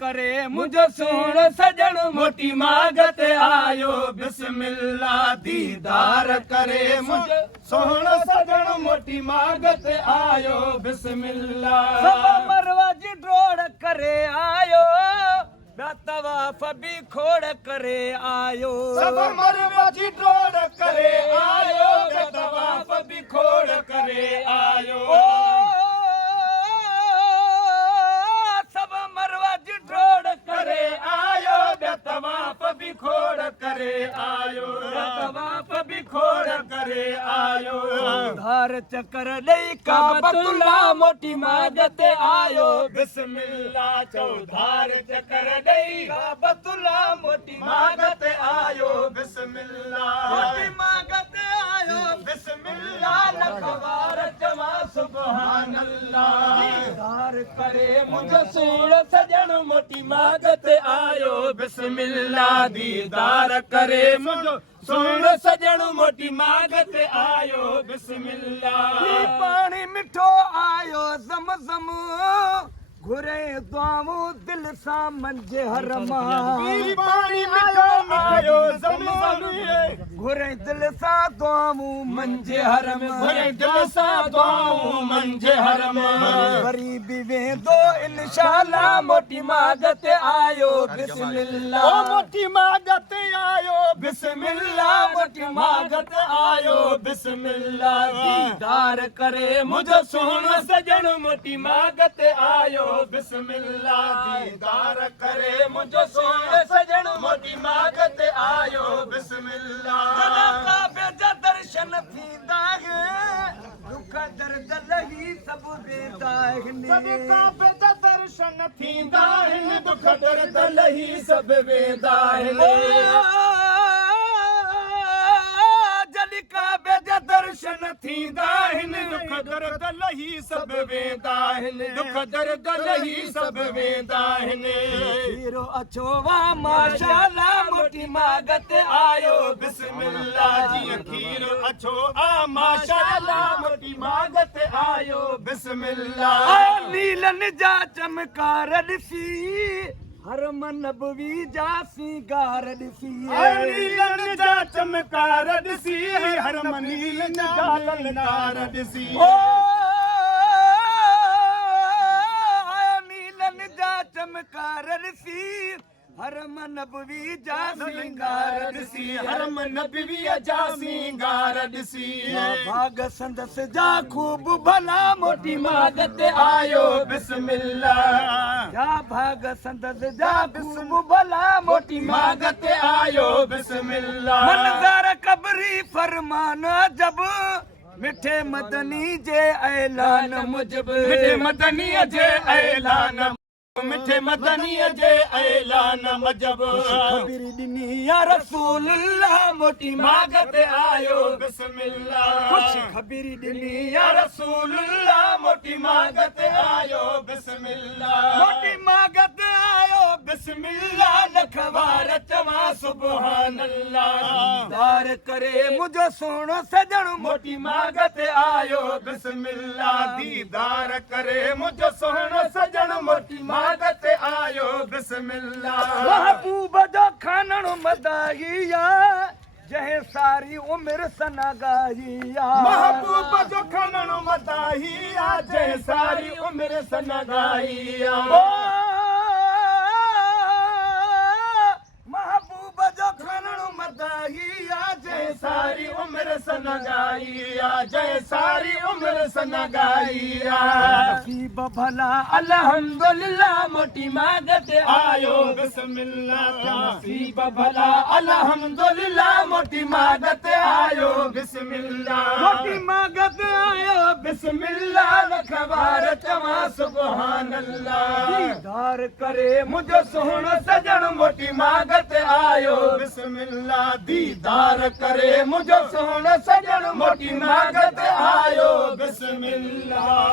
करे मुझो सोहणो सजण मोटी मागत आयो बिस्मिल्लाह दीदार करे मुझो सोहणो सजण मोटी मागत आयो बिस्मिल्लाह सब मरवा जी ड्रोड़ करे आयो तवाफ भी खोड़ करे आयो सब मरवा जी ड्रोड़ करे आयो तवाफ भी खोड़ करे आयो सब मरवा जी ड्रोड़ करे आयो तवाफ भी खोड़ करे आयो तवाफ भी खोड़ करे आयो धार चक्कर दई काबतुल्ला मोटी मागत आयो बिस्मिल्लाह चौधार चक्कर दई काबतुल्ला मोटी मागत आयो बिस्मिल्लाह मोटी मागत आयो बिस्मिल्लाह लखवार जमा सुभान अल्लाह धार करे मुझे सोहणो सजण मोटी मागत आयो बिस्मिल्लाह दीदार करे मुझो सोहणो सजण मोटी मागत आयो बिस्मिल्लाह पानी मिठो आयो ज़मज़म घुरे दुआऊं दिल सां मंझे हरमा पानी मिठो आयो ज़मज़म घुरे दिल सां दुआऊं मंझे हरम घुरे दिल सां दुआऊं मंझे हरम गरीबी वेंदो इंशाअल्लाह मोटी मागत आयो बिस्मिल्लाह ओ मोटी मागत आयो बिस्मिल्लाह मोटी मागत आयो बिस्मिल्लाह दीदार करे मुझो सोहणो सजण मोटी मागत आयो बिस्मिल्लाह दीदार करे मुझो सोहणो सजण मोटी मागत आयो बिस्मिल्लाह काबे जा दर्शन थींदा दुख दर्द लही सब वेंदा सब काबे जा दर्शन थींदा दुख दर्द लही सब वेंदा जॾहिं काबे जा दर्शन थींदा दुख दर्द लही सब वेंदा दुख दर्द लही सब वेंदा हीरो अछो वाह माशाअल्लाह मोटी मागत आयो बिस्मिल्लाह जी खीरो अछो आ माशाअल्लाह मोटी मागत आयो बिस्मिल्लाह नीलन जा चमकार ॾिसी हरम नबवी जा सिंगार ॾिसी नीलन जा चमकार ॾिसी हरम नीलन जा ललकार ॾिसी नीलन जा चमकार ॾिसी हरम नबवी जा सिंगार ॾिसी हरम नबवी जा सिंगार ॾिसी भाग संदस जा खूब भला मोटी मागत आयो बिस्मिल्लाह जा भाग संदस जा खूब भला मोटी मागत आयो बिस्मिल्लाह मंज़र कबरी फरमान जब मिठे मदनी जे ऐलान मुजब मिठे मदनी जे ऐलान मिठे मदनीअ जे ऐलान मुजब ख़बरी ॾिनी या रसूलुल्लाह मोटी मागत आयो बिस्मिल्लाह खुश ख़बरी ॾिनी या रसूलुल्लाह मोटी मागत आयो बिस्मिल्लाह मोटी मागत आयो बिस्मिल्लाह लखवार चवा सुभान अल्लाह दीदार करे मुझो सोहणो सजण मोटी मागत आयो बिस्मिल्लाह दीदार करे मुझो सोहणो सजण मोटी मागत आयो बिस्मिल्लाह महबूब जो खानण मदाहिया जहे सारी उम्र सना गाहिया महबूब जो खानण मदाहिया जहे सारी उम्र सना गाहिया महबूब जो खानण मदाहिया जहे सारी उम्र सना गाहिया जहे सारी उम्र सना गाहिया नसीब भला अल्हम्दुलिल्लाह मोटी मागत आयो बिस्मिल्लाह नसीब भला अल्हम्दुलिल्लाह मोटी मागत आयो बिस्मिल्लाह मोटी मागत आयो बिस्मिल्लाह लखवार चवा सुभान अल्लाह दीदार करे मुझो सोहणो सजण मोटी मागत आयो बिस्मिल्लाह दीदार करे मुझो सोहणो सजण मोटी मागत आयो बिस्मिल्लाह